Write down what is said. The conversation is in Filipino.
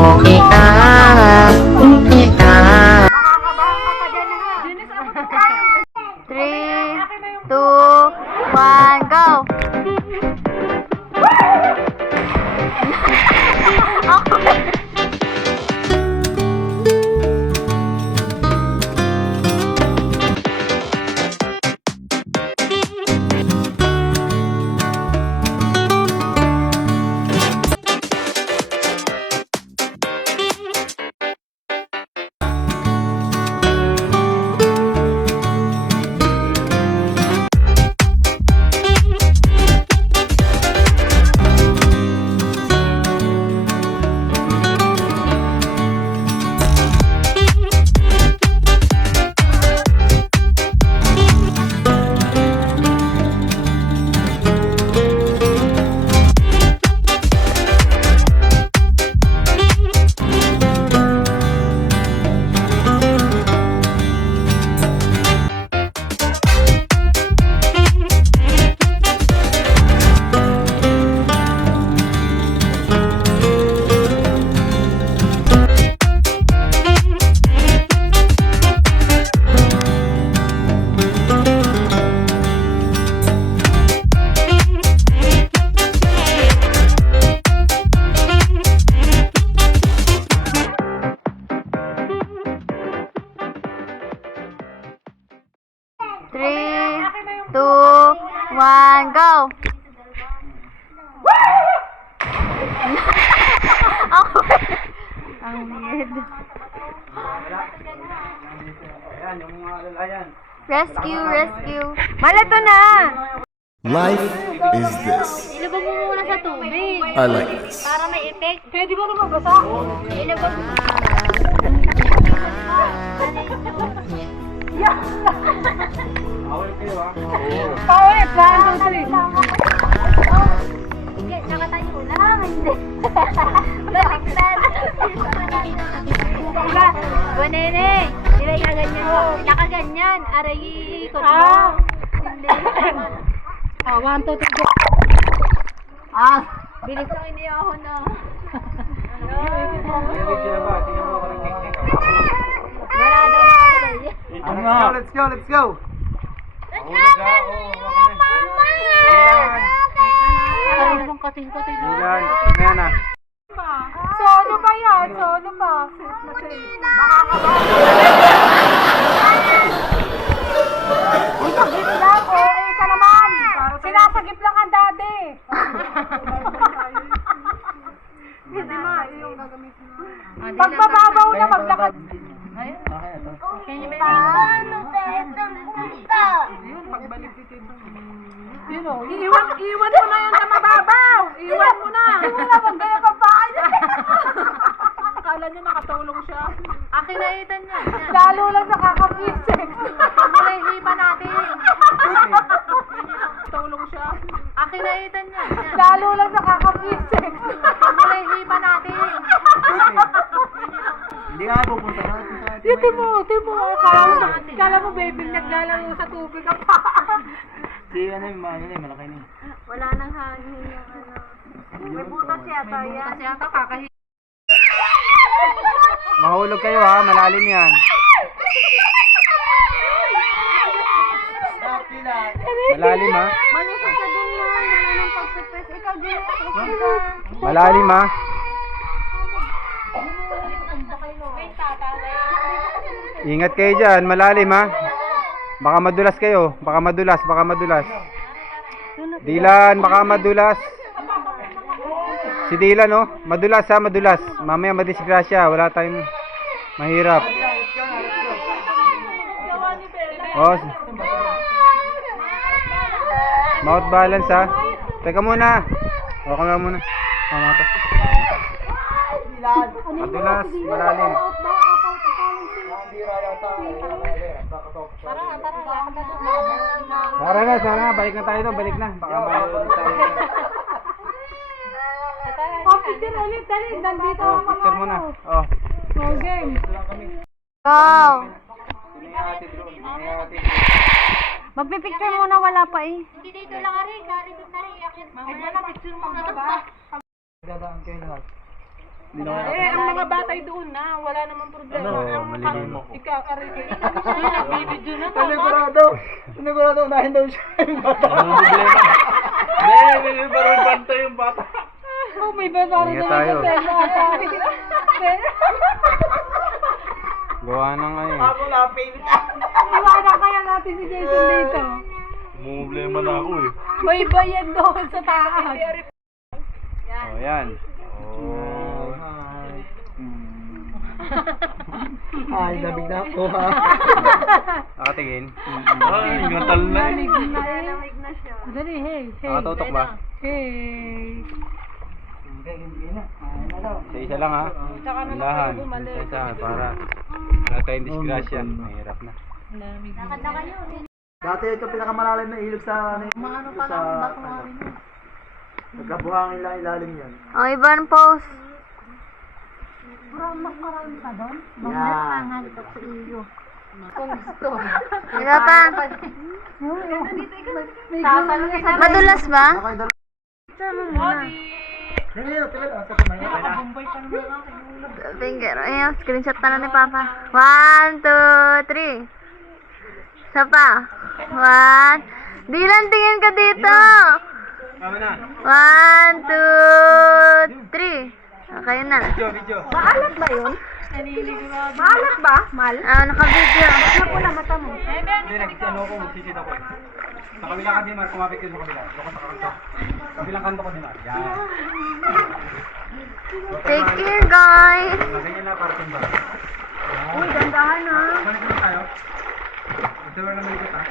Umuwi ka, one, go! Ako Ang weird. Ayan, yung mga lalayan. Rescue, rescue. Malito na! Life is this. Ilubog mo muna sa tubig. I like this. Para may effect. Pwede ba naman basa? Ilubog mo. Awal kayo ha. Paulit, one, two, three. Hindi, nakatayo lang. Hindi. Baliktad. Diba? Bunene. Diba nakaganyan mo? Nakaganyan. Aray, ikot mo. Hindi. Ah, one, two, three, go. Ah, bilis lang hindi ako na. May picture na ba? Tingnan mo ako ng technique. Wala daw Let's go, let's go, let's go. Parang bang kating-kating na. Ilan? Mamaya na. Solo ba yan? Solo ba? Baka ka ba? Lang. Oo, ka naman. Sinasagip lang ang dati. Hindi ma, yung gagamitin mo. Pag mababaw na, maglakad. Paano tayo tumita? Yun o, iiwan, iiwan mo na yan sa mababaw. Iiwan mo na. Na magdala pa pa. Akala niya nakatulong siya. Akin na itan niya. Lalo lang nakakapwisik. Nalahipa natin. Tulong siya. Akin na itan niya. Lalo lang nakakapwisik. Nalahipa natin. Hindi nga pupunta na. Yung timo, timo. Kala mo, kala mo baby, naglalaro sa tubig ang pa. Si ano yung ano na malaki na. Wala nang hangin yung ano. May butas yata yan. Kasi ata kakahi. Mahulog kayo ha, malalim yan. Malalim ha. Malusog ka din yun. Wala nang pagpipres. Ikaw din. Malalim ha. Ingat kayo dyan, malalim ha. Baka madulas kayo, baka madulas, baka madulas. Dilan, baka madulas. Si Dilan no, madulas ha, madulas. Mamaya madisgrasya, wala tayong mahirap. Oh. Mouth balance ha. Teka muna. Okay nga muna. Tama to. Madulas, malalim. Tara na, tara na. Balik na tayo doon, balik na. Baka tayo. Oh, picture ulit. Dali, nandito Oh, ang picture muna. Oh. Oh, game. Go! Magpipicture muna, wala pa eh. Hindi dito lang, Ari. Kari dito na rin. Ay, na, picture mo na ba? Dadaan kayo lahat. Hindi na Eh, ang mga batay doon na, wala namang problema. Oo, ang malilim. ikaw, aray, nagbibidyo na to. Sinigurado. Sinigurado, unahin daw siya yung bata. Ano problema? Hindi, hindi, parang banta yung bata. Oh, may ba parang Ingat tayo. naman Gawa ng ano eh. Ako lapin. Iwanan kaya natin si Jason dito. Problema na ako eh. May bayad doon sa taas. Oh, yan. Oh. Ay, nabig na ako ha. Nakatingin. Ay, ngatal na eh. Lamig na siya. Dali, hey, hey. Nakatutok ba? Hey. Sa isa lang ha. Na bumalik. Sa isa para wala tayong disgrasya. Mahirap na. Dati ito pinakamalalim na ilog sa ano. Maano pa lang bato Nagkabuhangin lang ilalim yan. O, ibang pose. Yan. Iba pa. Madulas ba? Okay, dalawa. Hindi, ito lang. Sa kamay. Finger. Ayan, screenshot na lang ni Papa. One, two, three. Isa pa. One. Dilan, tingin ka dito. One, two, three. Okay na. Video, video. Maalat ba yun? Maalat ba? Mal? Ah, naka-video. Wala mata mo. Hindi, nag-ano ako, magsisit ako. Sa kabilang kanto, Mar, kumapit yun sa kabila. Doon ka sa kanto. Kabilang kanto ko, di Mar. Yan. Take care, guys. Ganyan na, para tumba. Uy, gandahan ah. Balik naman tayo. Ito na naman ikot ha.